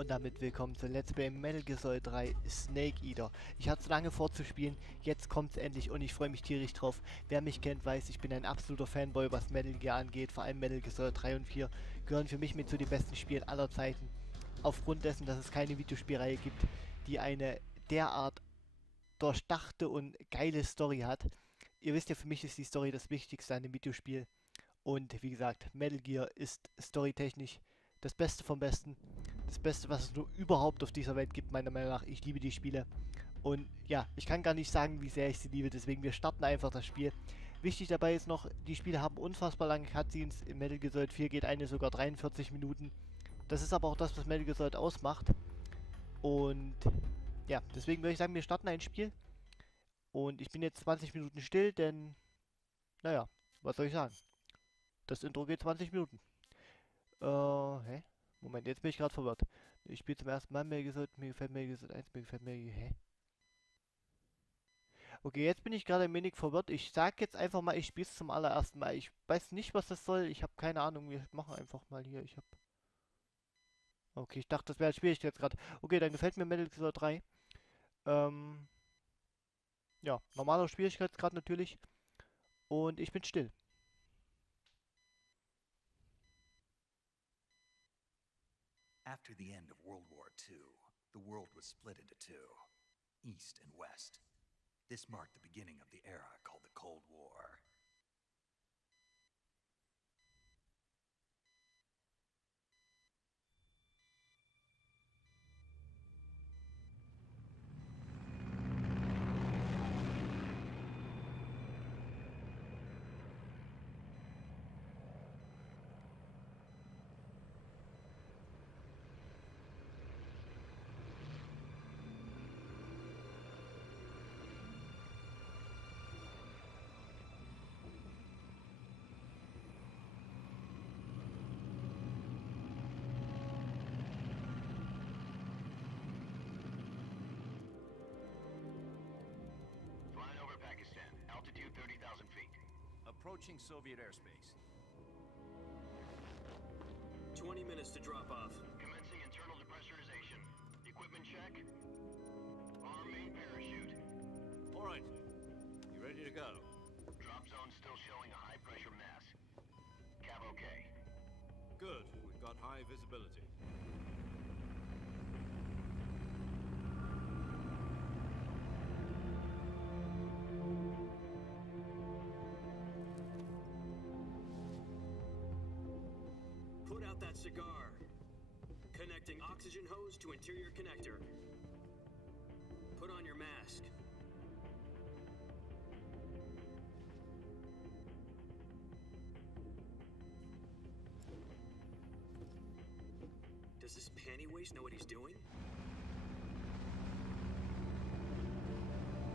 Und damit willkommen zu Let's Play Metal Gear Solid 3 Snake Eater. Ich hatte es lange vorzuspielen, jetzt kommt es endlich und ich freue mich tierisch drauf. Wer mich kennt, weiß, ich bin ein absoluter Fanboy, was Metal Gear angeht. Vor allem Metal Gear Solid 3 und 4 gehören für mich mit zu den besten Spielen aller Zeiten. Aufgrund dessen, dass es keine Videospielreihe gibt, die eine derart durchdachte und geile Story hat. Ihr wisst ja, für mich ist die Story das Wichtigste an dem Videospiel. Und wie gesagt, Metal Gear ist storytechnisch das Beste vom Besten. Das Beste, was es nur überhaupt auf dieser Welt gibt, meiner Meinung nach. Ich liebe die Spiele. Und ja, ich kann gar nicht sagen, wie sehr ich sie liebe. Deswegen, wir starten einfach das Spiel. Wichtig dabei ist noch, die Spiele haben unfassbar lange Cutscenes. In Metal Gear Solid 4 geht eine sogar 43 Minuten. Das ist aber auch das, was Metal Gear Solid ausmacht. Und ja, deswegen würde ich sagen, wir starten ein Spiel. Und ich bin jetzt 20 Minuten still, denn, naja, was soll ich sagen? Das Intro geht 20 Minuten. Hä? Moment, jetzt bin ich gerade verwirrt. Ich spiele zum ersten Mal Metal Gear Solid, mir gefällt Metal Gear Solid 1, mir gefällt Metal Gear... Hä? Okay, jetzt bin ich gerade ein wenig verwirrt. Ich sag jetzt einfach mal, ich spiele es zum allerersten Mal. Ich weiß nicht, was das soll. Ich habe keine Ahnung. Wir machen einfach mal hier. Okay, ich dachte, das wäre Schwierigkeitsgrad. Okay, dann gefällt mir Metal Gear Solid 3. Ähm... Ja, normaler Schwierigkeitsgrad natürlich. Und ich bin still. After the end of World War II, the world was split into two, East and West. This marked the beginning of the era called the Cold War. Pakistan, altitude 30,000 feet. Approaching Soviet airspace. 20 minutes to drop off. Commencing internal depressurization. Equipment check. Arm main parachute. All right. You ready to go? Drop zone still showing a high pressure mass. Cav okay. Good. We've got high visibility. Put out that cigar. Connecting oxygen hose to interior connector. Put on your mask. Does this panty waste know what he's doing?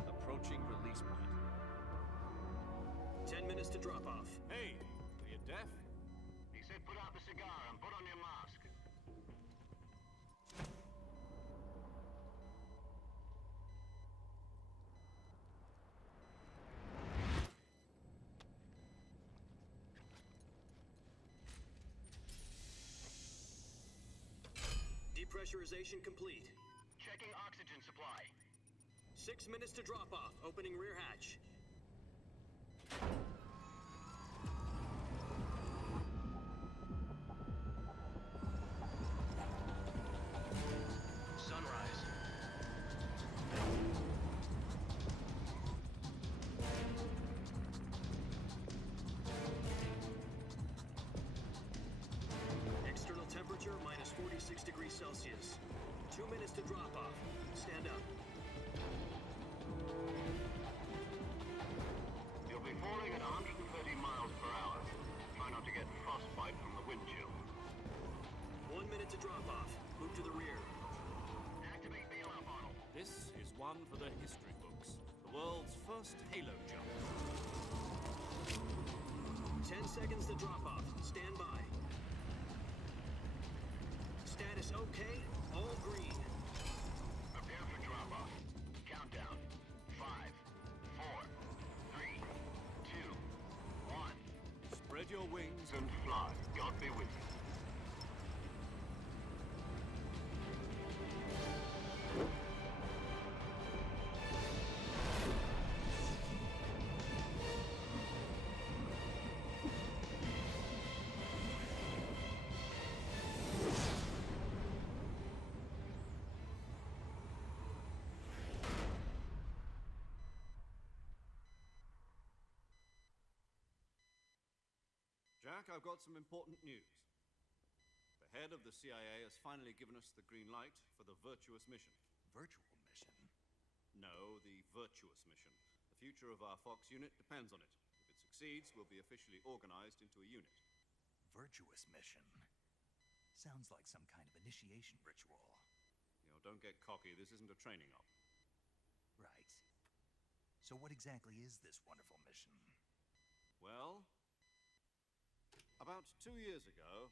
Approaching release point. 10 minutes to drop off. Hey, are you deaf? He said put out the cigar and put on your mask. Depressurization complete. Checking oxygen supply. 6 minutes to drop off. Opening rear hatch. Sunrise. External temperature minus 46 degrees Celsius. 2 minutes to drop off. Stand up. You'll be falling at 130 miles per hour. Try not to get frostbite from the wind chill. 1 minute to drop off. Move to the rear. Activate bailout model. This is one for the history books. The world's first Halo jump. 10 seconds to drop off. Stand by. Status okay. All green. Prepare for drop-off. Countdown. 5, 4, 3, 2, 1. Spread your wings And fly. God be with you. Jack, I've got some important news. The head of the CIA has finally given us the green light for the Virtuous mission. Virtual mission? No, the Virtuous mission. The future of our Fox unit depends on it. If it succeeds, we'll be officially organized into a unit. Virtuous mission? Sounds like some kind of initiation ritual. You know, don't get cocky. This isn't a training op. Right. So what exactly is this wonderful mission? Well, about 2 years ago,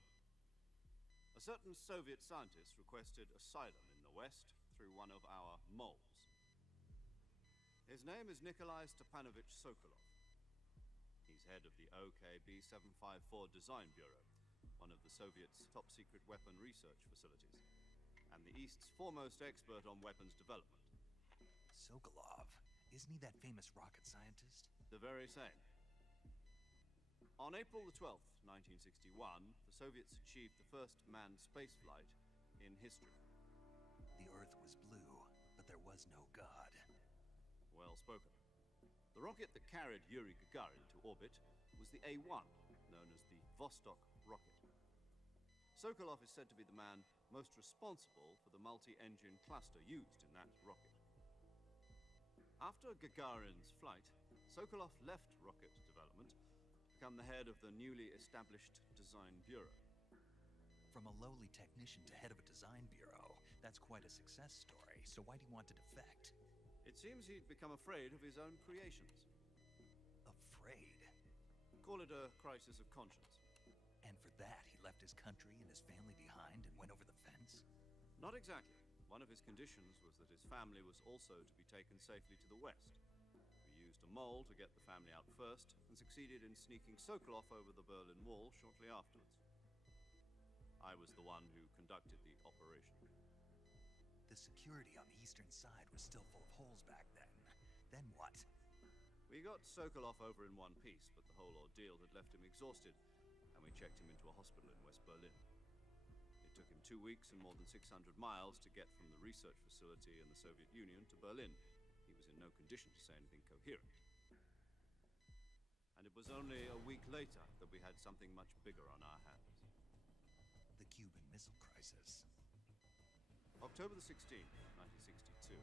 a certain Soviet scientist requested asylum in the West through one of our moles. His name is Nikolai Stepanovich Sokolov. He's head of the OKB 754 Design Bureau, one of the Soviets' top-secret weapon research facilities, and the East's foremost expert on weapons development. Sokolov? Isn't he that famous rocket scientist? The very same. On April the 12th, 1961, the Soviets achieved the first manned spaceflight in history. The Earth was blue, but there was no God. Well spoken. The rocket that carried Yuri Gagarin to orbit was the A-1, known as the Vostok rocket. Sokolov is said to be the man most responsible for the multi-engine cluster used in that rocket. After Gagarin's flight, Sokolov left rocket development to become the head of the newly established Design Bureau. From a lowly technician to head of a design bureau, that's quite a success story. So why do you want to defect? It seems he'd become afraid of his own creations. Afraid? Call it a crisis of conscience. And for that, he left his country and his family behind and went over the fence? Not exactly. One of his conditions was that his family was also to be taken safely to the west. We used a mole to get the family out first and succeeded in sneaking Sokolov over the Berlin Wall shortly afterwards. I was the one who conducted the operation. The security on the eastern side was still full of holes back then. Then what? We got Sokolov over in one piece, but the whole ordeal had left him exhausted, and we checked him into a hospital in West Berlin. It took him 2 weeks and more than 600 miles to get from the research facility in the Soviet Union to Berlin. He was in no condition to say anything coherent. And it was only a week later that we had something much bigger on our hands. The Cuban Missile Crisis. October the 16th, 1962,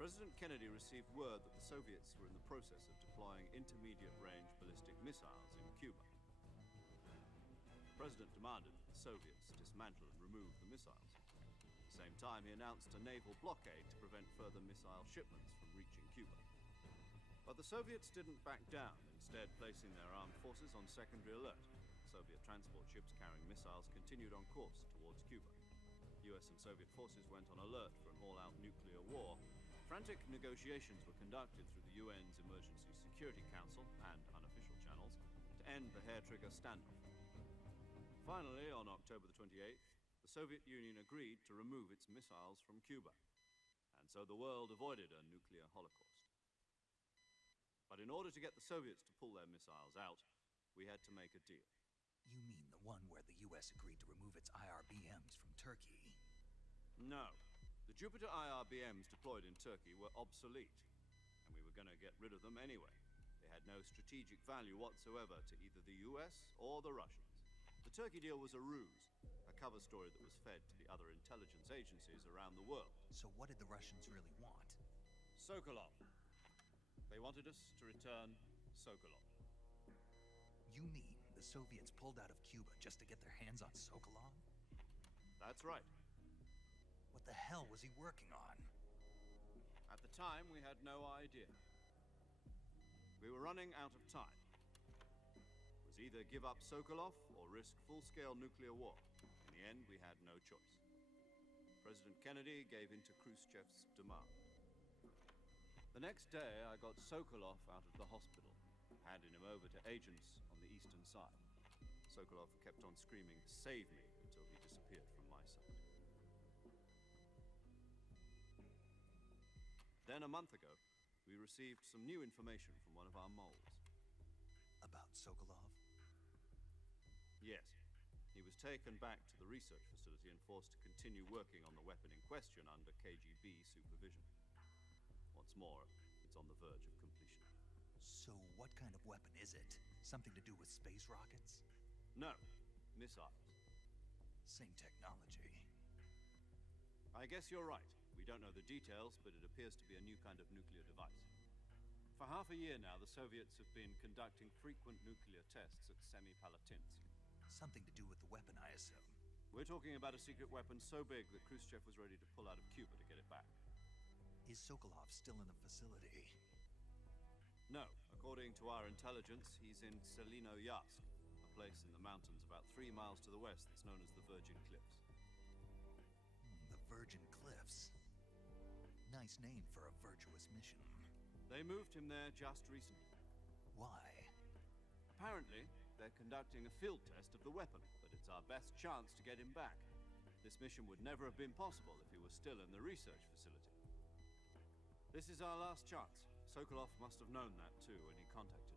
President Kennedy received word that the Soviets were in the process of deploying intermediate-range ballistic missiles in Cuba. The President demanded that the Soviets dismantle and remove the missiles. At the same time, he announced a naval blockade to prevent further missile shipments from reaching Cuba. But the Soviets didn't back down, instead placing their armed forces on secondary alert. Soviet transport ships carrying missiles continued on course towards Cuba. US and Soviet forces went on alert for an all-out nuclear war. Frantic negotiations were conducted through the UN's Emergency Security Council and unofficial channels to end the hair-trigger standoff. Finally, on October the 28th, the Soviet Union agreed to remove its missiles from Cuba. And so the world avoided a nuclear holocaust. But in order to get the Soviets to pull their missiles out, we had to make a deal. You mean the one where the US agreed to remove its IRBMs from Turkey? No. The Jupiter IRBMs deployed in Turkey were obsolete, and we were going to get rid of them anyway. They had no strategic value whatsoever to either the US or the Russians. The Turkey deal was a ruse, a cover story that was fed to the other intelligence agencies around the world. So what did the Russians really want? Sokolov. They wanted us to return Sokolov. You mean the Soviets pulled out of Cuba just to get their hands on Sokolov? That's right. What the hell was he working on? At the time, we had no idea. We were running out of time. It was either give up Sokolov or risk full-scale nuclear war. In the end, we had no choice. President Kennedy gave in to Khrushchev's demand. The next day, I got Sokolov out of the hospital, handing him over to agents on the eastern side. Sokolov kept on screaming, "Save me," until he disappeared from my sight. Then, a month ago, we received some new information from one of our moles. About Sokolov? Yes. He was taken back to the research facility and forced to continue working on the weapon in question under KGB supervision. What's more, it's on the verge of completion. So what kind of weapon is it? Something to do with space rockets? No, missiles. Same technology. I guess you're right. We don't know the details, but it appears to be a new kind of nuclear device. For half a year now, the Soviets have been conducting frequent nuclear tests at Semipalatinsk. Something to do with the weapon, I assume. We're talking about a secret weapon so big that Khrushchev was ready to pull out of Cuba to get it back. Is Sokolov still in the facility? No. According to our intelligence, he's in Selino-Yarsk, a place in the mountains about 3 miles to the west that's known as the Virgin Cliffs. The Virgin Cliffs. Nice name for a virtuous mission. They moved him there just recently. Why? Apparently, they're conducting a field test of the weapon, but it's our best chance to get him back. This mission would never have been possible if he was still in the research facility. This is our last chance. Sokolov must have known that too when he contacted us.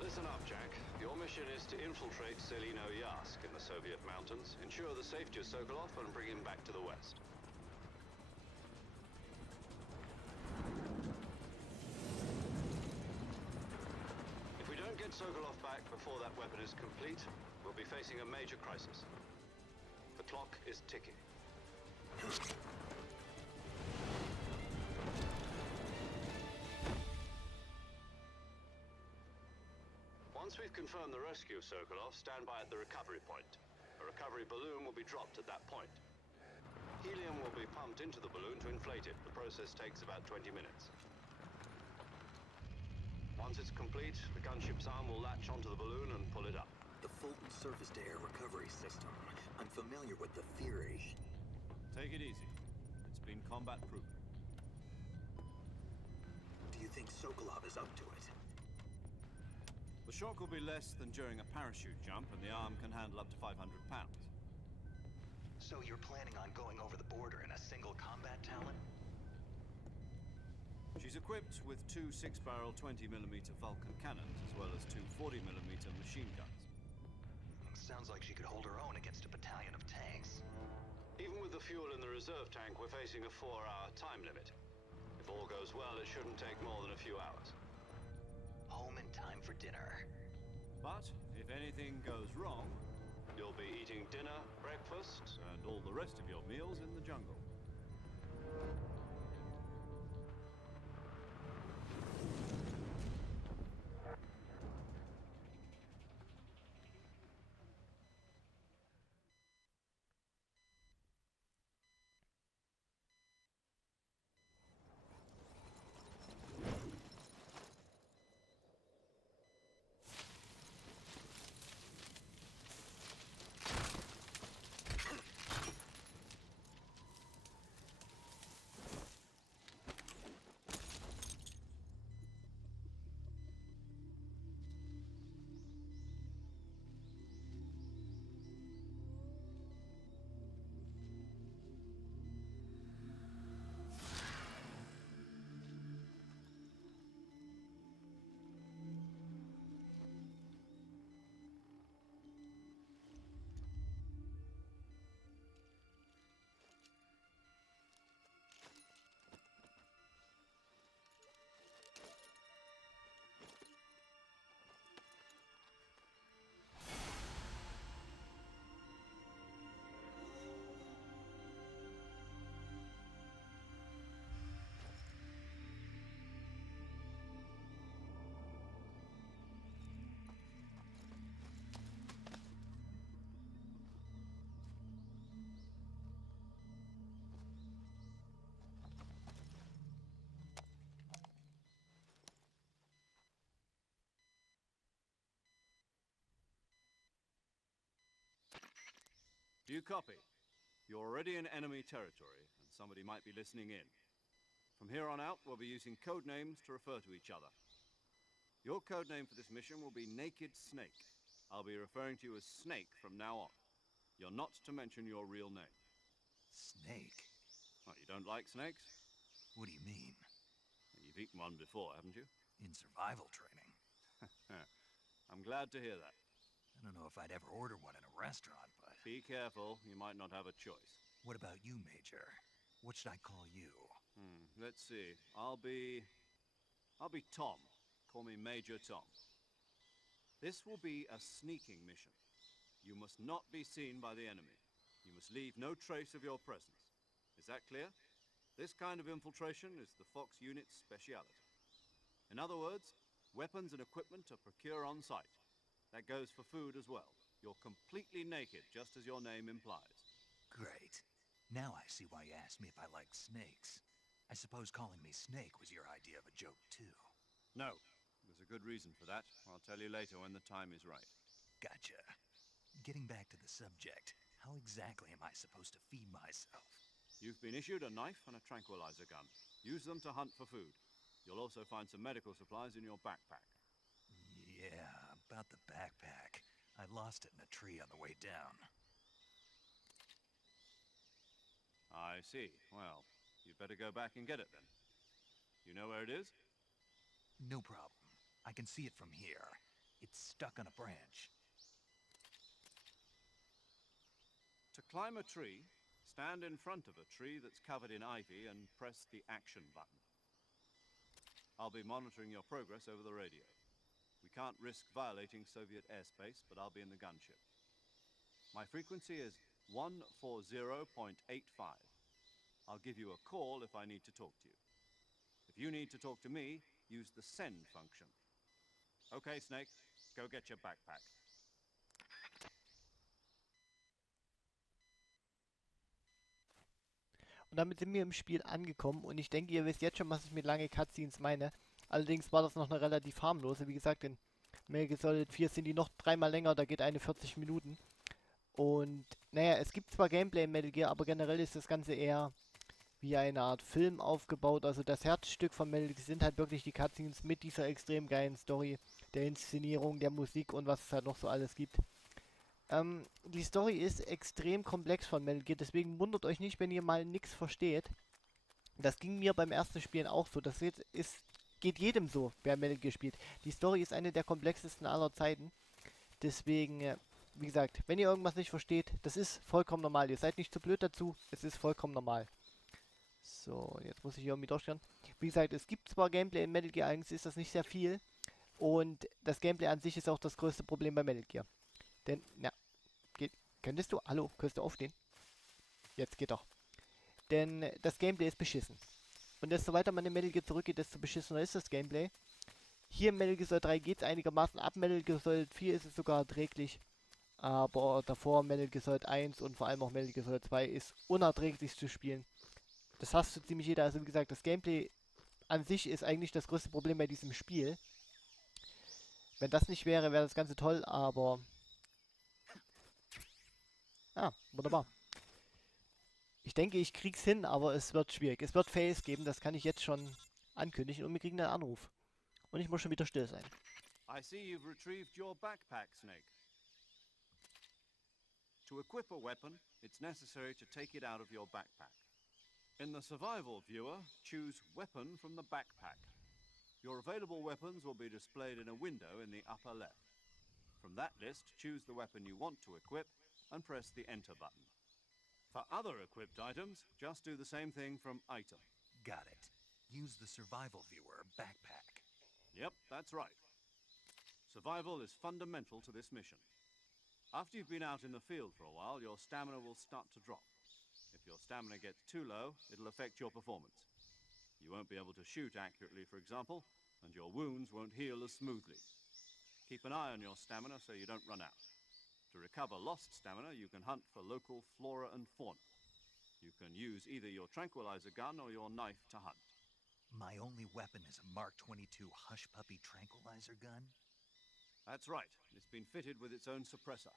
Listen up, Jack. Your mission is to infiltrate Selino-Yarsk in the Soviet mountains, ensure the safety of Sokolov, and bring him back to the West. If we don't get Sokolov back before that weapon is complete, we'll be facing a major crisis. The clock is ticking. Once we've confirmed the rescue of Sokolov, stand by at the recovery point. A recovery balloon will be dropped at that point. Helium will be pumped into the balloon to inflate it. The process takes about 20 minutes. Once it's complete, the gunship's arm will latch onto the balloon and pull it up. The Fulton surface-to-air recovery system. I'm familiar with the theory. Take it easy. It's been combat proven. Do you think Sokolov is up to it? The shock will be less than during a parachute jump, and the arm can handle up to 500 pounds. So you're planning on going over the border in a single combat talon? She's equipped with 2 6-barrel 20mm Vulcan cannons, as well as 2 40mm machine guns. Sounds like she could hold her own against a battalion of tanks. Even with the fuel in the reserve tank, we're facing a 4-hour time limit. If all goes well, it shouldn't take more than a few hours. Home in time for dinner. But if anything goes wrong, You'll be eating dinner, breakfast, and all the rest of your meals in the jungle. Do you copy? You're already in enemy territory, and somebody might be listening in. From here on out, we'll be using code names to refer to each other. Your codename for this mission will be Naked Snake. I'll be referring to you as Snake from now on. You're not to mention your real name. Snake? What, you don't like snakes? What do you mean? You've eaten one before, haven't you? In survival training? I'm glad to hear that. I don't know if I'd ever order one in a restaurant, but... Be careful, you might not have a choice. What about you, Major? What should I call you? Let's see. I'll be Tom. Call me Major Tom. This will be a sneaking mission. You must not be seen by the enemy. You must leave no trace of your presence. Is that clear? This kind of infiltration is the Fox unit's speciality. In other words, weapons and equipment are procured on site. That goes for food as well. You're completely naked, just as your name implies. Great. Now I see why you asked me if I like snakes. I suppose calling me Snake was your idea of a joke, too. No. There's a good reason for that. I'll tell you later when the time is right. Gotcha. Getting back to the subject, how exactly am I supposed to feed myself? You've been issued a knife and a tranquilizer gun. Use them to hunt for food. You'll also find some medical supplies in your backpack. Yeah, about the backpack. I lost it in a tree on the way down. I see. Well, you'd better go back and get it then. You know where it is? No problem. I can see it from here. It's stuck on a branch. To climb a tree, stand in front of a tree that's covered in ivy and press the action button. I'll be monitoring your progress over the radio. We can't risk violating Soviet airspace, but I'll be in the gunship. My frequency is 140.85. I'll give you a call if I need to talk to you. If you need to talk to me, use the send function. Okay, Snake, go get your backpack. Und damit sind wir im Spiel angekommen und ich denke, ihr wisst jetzt schon, was ich mit lange Cutscenes meine. Allerdings war das noch eine relativ harmlose. Wie gesagt, in Metal Gear Solid 4 sind die noch dreimal länger, da geht eine 40 Minuten. Und naja, es gibt zwar Gameplay in Metal Gear, aber generell ist das Ganze eher wie eine Art Film aufgebaut. Also das Herzstück von Metal Gear sind halt wirklich die Cutscenes mit dieser extrem geilen Story, der Inszenierung, der Musik und was es halt noch so alles gibt. Die Story ist extrem komplex von Metal Gear, deswegen wundert euch nicht, wenn ihr mal nichts versteht. Das ging mir beim ersten Spielen auch so. Das geht jedem so, wer Metal Gear spielt. Die Story ist eine der komplexesten aller Zeiten. Deswegen, wie gesagt, wenn ihr irgendwas nicht versteht, das ist vollkommen normal. Ihr seid nicht zu blöd dazu, es ist vollkommen normal. So, jetzt muss ich hier irgendwie durchgehen. Wie gesagt, es gibt zwar Gameplay in Metal Gear, allerdings ist das nicht sehr viel. Und das Gameplay an sich ist auch das größte Problem bei Metal Gear. Denn, na, könntest du? Hallo, könntest du aufstehen? Jetzt geht doch. Denn das Gameplay ist beschissen. Und desto weiter man in Metal Gear zurückgeht, desto beschissener ist das Gameplay. Hier in Metal Gear Solid 3 geht es einigermaßen. Ab Metal Gear Solid 4 ist es sogar erträglich. Aber davor Metal Gear Solid 1 und vor allem auch Metal Gear Solid 2 ist unerträglich zu spielen. Das hasst so ziemlich jeder. Also wie gesagt, das Gameplay an sich ist eigentlich das größte Problem bei diesem Spiel. Wenn das nicht wäre, wäre das Ganze toll, aber... wunderbar. Ich denke, ich krieg's hin, aber es wird schwierig. Es wird Fails geben, das kann ich jetzt schon ankündigen und wir kriegen einen Anruf. Und ich muss schon wieder still sein. I see you've retrieved your backpack, Snake. To equip a weapon, it's necessary to take it out of your backpack. In the survival viewer, choose Weapon from the backpack. Your available weapons will be displayed in a window in the upper left. From that list, choose the weapon you want to equip and press the Enter button. For other equipped items, just do the same thing from Item. Got it. Use the survival viewer backpack. Yep, that's right. Survival is fundamental to this mission. After you've been out in the field for a while, your stamina will start to drop. If your stamina gets too low, it'll affect your performance. You won't be able to shoot accurately, for example, and your wounds won't heal as smoothly. Keep an eye on your stamina so you don't run out. To recover lost stamina, you can hunt for local flora and fauna. You can use either your tranquilizer gun or your knife to hunt. My only weapon is a Mark 22 Hush Puppy tranquilizer gun? That's right. It's been fitted with its own suppressor.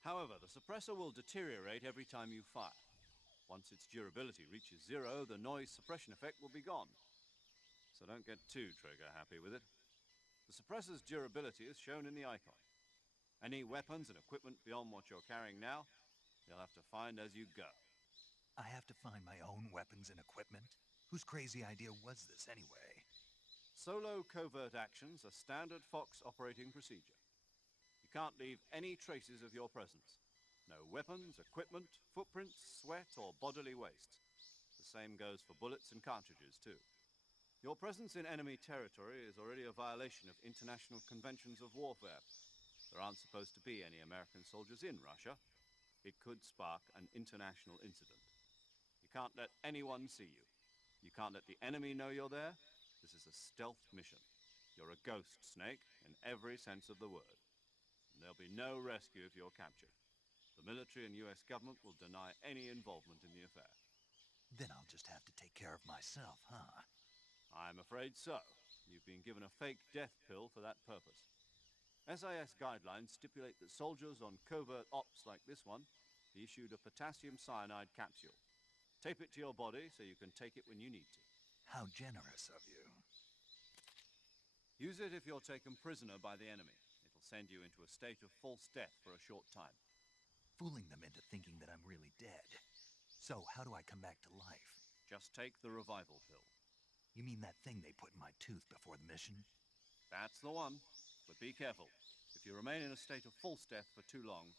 However, the suppressor will deteriorate every time you fire. Once its durability reaches 0, the noise suppression effect will be gone. So don't get too trigger happy with it. The suppressor's durability is shown in the icon. Any weapons and equipment beyond what you're carrying now, you'll have to find as you go. I have to find my own weapons and equipment? Whose crazy idea was this anyway? Solo covert actions are standard Fox operating procedure. You can't leave any traces of your presence. No weapons, equipment, footprints, sweat, or bodily waste. The same goes for bullets and cartridges, too. Your presence in enemy territory is already a violation of international conventions of warfare. There aren't supposed to be any American soldiers in Russia. It could spark an international incident. You can't let anyone see you. You can't let the enemy know you're there. This is a stealth mission. You're a ghost, Snake, in every sense of the word. And there'll be no rescue if you're captured. The military and US government will deny any involvement in the affair. Then I'll just have to take care of myself, huh? I'm afraid so. You've been given a fake death pill for that purpose. SIS guidelines stipulate that soldiers on covert ops like this one be issued a potassium cyanide capsule. Tape it to your body so you can take it when you need to. How generous of you. Use it if you're taken prisoner by the enemy. It'll send you into a state of false death for a short time. Fooling them into thinking that I'm really dead. So how do I come back to life? Just take the revival pill. You mean that thing they put in my tooth before the mission? That's the one. But be careful. If you remain in a state of false death for too long,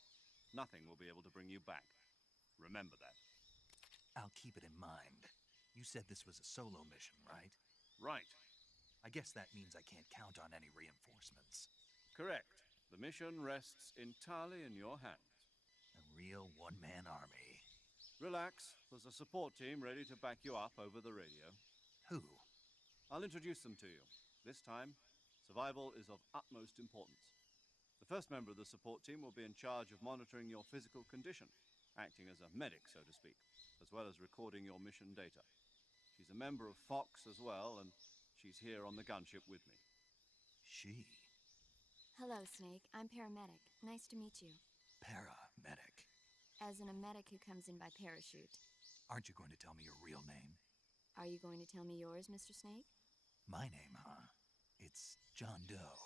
nothing will be able to bring you back. Remember that. I'll keep it in mind. You said this was a solo mission, right? Right. I guess that means I can't count on any reinforcements. Correct. The mission rests entirely in your hands. A real one-man army. Relax. There's a support team ready to back you up over the radio. Who? I'll introduce them to you. This time, survival is of utmost importance. The first member of the support team will be in charge of monitoring your physical condition, acting as a medic, so to speak, as well as recording your mission data. She's a member of Fox as well, and she's here on the gunship with me. She? Hello, Snake. I'm paramedic. Nice to meet you. Paramedic. As in a medic who comes in by parachute. Aren't you going to tell me your real name? Are you going to tell me yours, Mr. Snake? My name, huh? It's John Doe.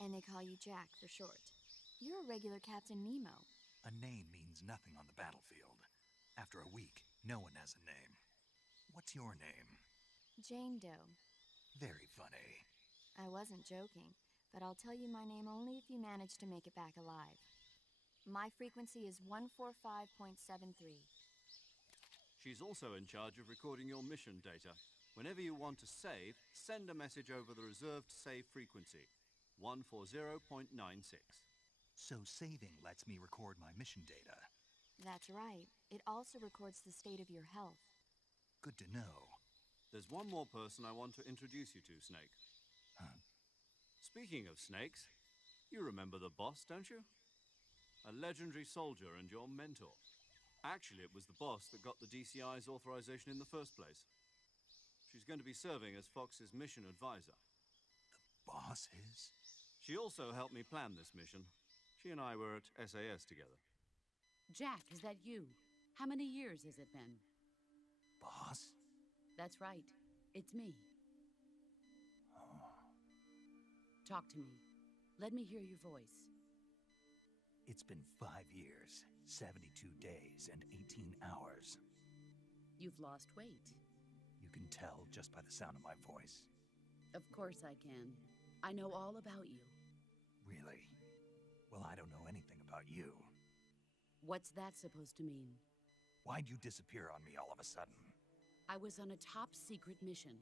And they call you Jack for short. You're a regular Captain Nemo. A name means nothing on the battlefield. After a week, no one has a name. What's your name? Jane Doe. Very funny. I wasn't joking, but I'll tell you my name only if you manage to make it back alive. My frequency is 145.73. She's also in charge of recording your mission data. Whenever you want to save, send a message over the reserved save frequency, 140.96. So saving lets me record my mission data. That's right. It also records the state of your health. Good to know. There's one more person I want to introduce you to, Snake. Huh? Speaking of snakes, you remember the boss, don't you? A legendary soldier and your mentor. Actually, it was the boss that got the DCI's authorization in the first place. She's going to be serving as Fox's mission advisor. The boss is? She also helped me plan this mission. She and I were at SAS together. Jack, is that you? How many years has it been? Boss? That's right. It's me. Oh. Talk to me. Let me hear your voice. It's been 5 years, 72 days, and 18 hours. You've lost weight. You can tell just by the sound of my voice. Of course I can. I know all about you. Really? Well, I don't know anything about you. What's that supposed to mean? Why'd you disappear on me all of a sudden? I was on a top-secret mission.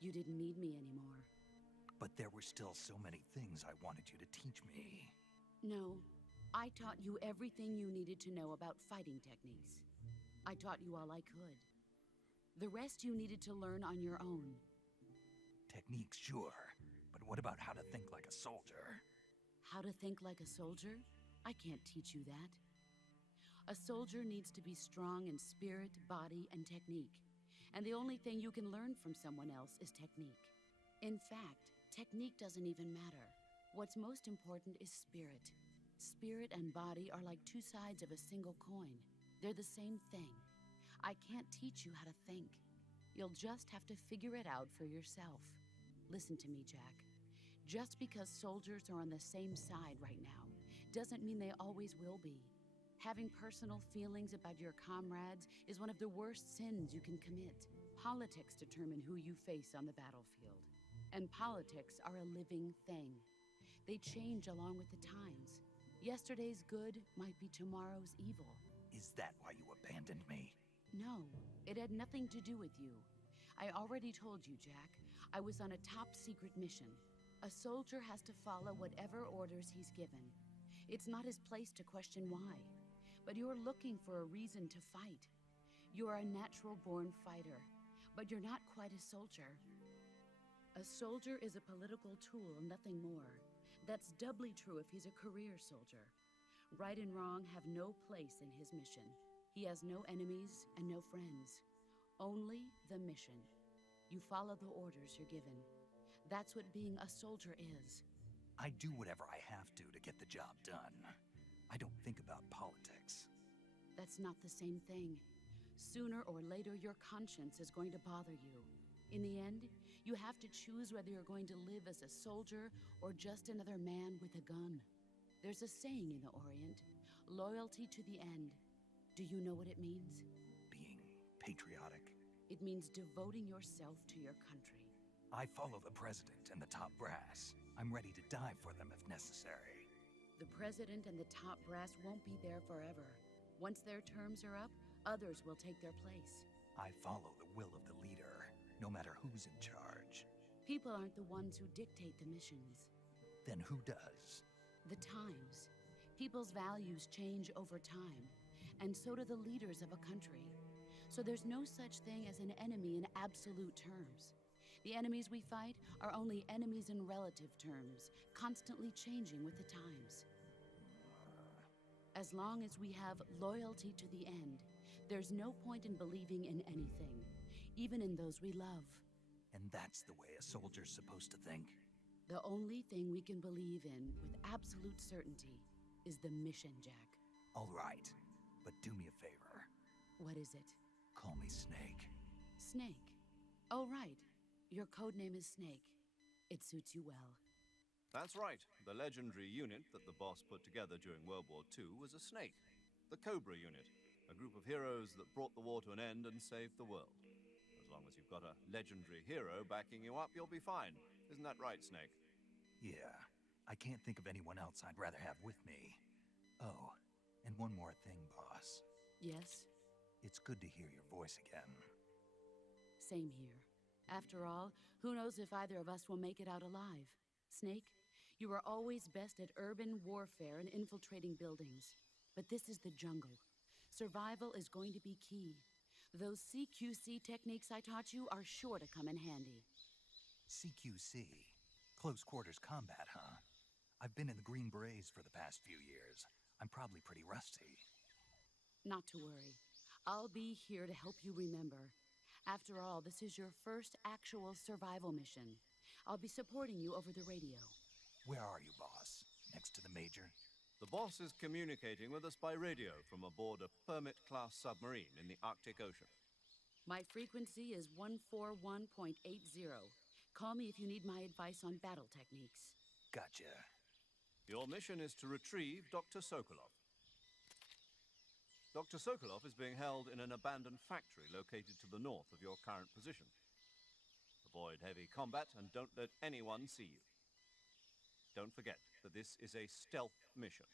You didn't need me anymore. But there were still so many things I wanted you to teach me. No, I taught you everything you needed to know about fighting techniques. I taught you all I could. The rest you needed to learn on your own. Techniques, sure. But what about how to think like a soldier? How to think like a soldier? I can't teach you that. A soldier needs to be strong in spirit, body, and technique. And the only thing you can learn from someone else is technique. In fact, technique doesn't even matter. What's most important is spirit. Spirit and body are like two sides of a single coin. They're the same thing. I can't teach you how to think. You'll just have to figure it out for yourself. Listen to me, Jack. Just because soldiers are on the same side right now doesn't mean they always will be. Having personal feelings about your comrades is one of the worst sins you can commit. Politics determine who you face on the battlefield. And politics are a living thing. They change along with the times. Yesterday's good might be tomorrow's evil. Is that why you abandoned me? No, it had nothing to do with you. I already told you, Jack. I was on a top-secret mission. A soldier has to follow whatever orders he's given. It's not his place to question why. But you're looking for a reason to fight. You're a natural-born fighter, but you're not quite a soldier. A soldier is a political tool, nothing more. That's doubly true if he's a career soldier. Right and wrong have no place in his mission. He has no enemies and no friends. Only the mission. You follow the orders you're given. That's what being a soldier is. I do whatever I have to get the job done. I don't think about politics. That's not the same thing. Sooner or later, your conscience is going to bother you. In the end, you have to choose whether you're going to live as a soldier or just another man with a gun. There's a saying in the Orient, loyalty to the end. Do you know what it means? Being patriotic. It means devoting yourself to your country. I follow the president and the top brass. I'm ready to die for them if necessary. The president and the top brass won't be there forever. Once their terms are up, others will take their place. I follow the will of the leader, no matter who's in charge. People aren't the ones who dictate the missions. Then who does? The times. People's values change over time, and so do the leaders of a country. So there's no such thing as an enemy in absolute terms. The enemies we fight are only enemies in relative terms, constantly changing with the times. As long as we have loyalty to the end, there's no point in believing in anything, even in those we love. And that's the way a soldier's supposed to think? The only thing we can believe in with absolute certainty is the mission, Jack. All right, but do me a favor. What is it? Call me Snake. Snake. Oh, right. Your codename is Snake. It suits you well. That's right. The legendary unit that the boss put together during World War II was a snake. The Cobra unit. A group of heroes that brought the war to an end and saved the world. As long as you've got a legendary hero backing you up, you'll be fine. Isn't that right, Snake? Yeah. I can't think of anyone else I'd rather have with me. Oh, and one more thing, boss. Yes? It's good to hear your voice again. Same here. After all, who knows if either of us will make it out alive? Snake, you are always best at urban warfare and infiltrating buildings. But this is the jungle. Survival is going to be key. Those CQC techniques I taught you are sure to come in handy. CQC? Close quarters combat, huh? I've been in the Green Berets for the past few years. I'm probably pretty rusty. Not to worry. I'll be here to help you remember. After all, this is your first actual survival mission. I'll be supporting you over the radio. Where are you, boss? Next to the Major? The boss is communicating with us by radio from aboard a Permit-class submarine in the Arctic Ocean. My frequency is 141.80. Call me if you need my advice on battle techniques. Gotcha. Your mission is to retrieve Dr. Sokolov. Dr. Sokolov is being held in an abandoned factory located to the north of your current position. Avoid heavy combat and don't let anyone see you. Don't forget that this is a stealth mission.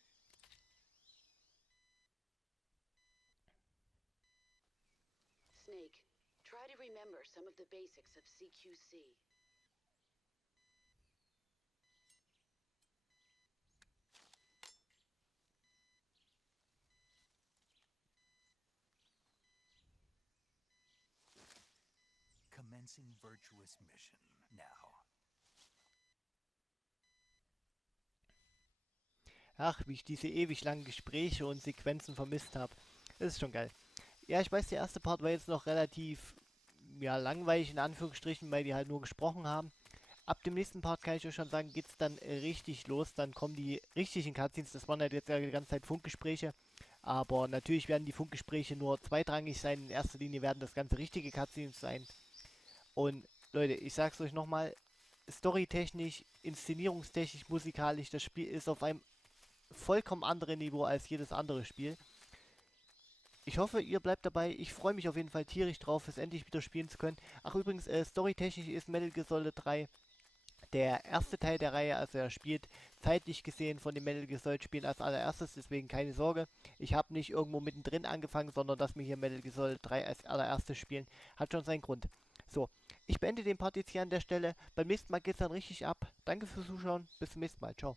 Snake, try to remember some of the basics of CQC. Commencing Virtuous mission now. Ach, wie ich diese ewig langen Gespräche und Sequenzen vermisst habe. Das ist schon geil. Ja, ich weiß, der erste Part war jetzt noch relativ, ja, langweilig in Anführungsstrichen, weil die halt nur gesprochen haben. Ab dem nächsten Part kann ich euch schon sagen, geht's dann richtig los. Dann kommen die richtigen Cutscenes. Das waren halt jetzt ja die ganze Zeit Funkgespräche. Aber natürlich werden die Funkgespräche nur zweitrangig sein. In erster Linie werden das ganze richtige Cutscenes sein. Und Leute, ich sag's euch nochmal, storytechnisch, inszenierungstechnisch, musikalisch, das Spiel ist auf einem vollkommen anderen Niveau als jedes andere Spiel. Ich hoffe, ihr bleibt dabei. Ich freue mich auf jeden Fall tierisch drauf, es endlich wieder spielen zu können. Ach übrigens, storytechnisch ist Metal Gear Solid 3 der erste Teil der Reihe, also er spielt zeitlich gesehen von den Metal Gear Solid Spielen als allererstes, deswegen keine Sorge. Ich habe nicht irgendwo mittendrin angefangen, sondern dass wir hier Metal Gear Solid 3 als allererstes spielen, hat schon seinen Grund. So, ich beende den Part jetzt hier an der Stelle. Beim nächsten Mal geht es dann richtig ab. Danke fürs Zuschauen, bis zum nächsten Mal. Ciao.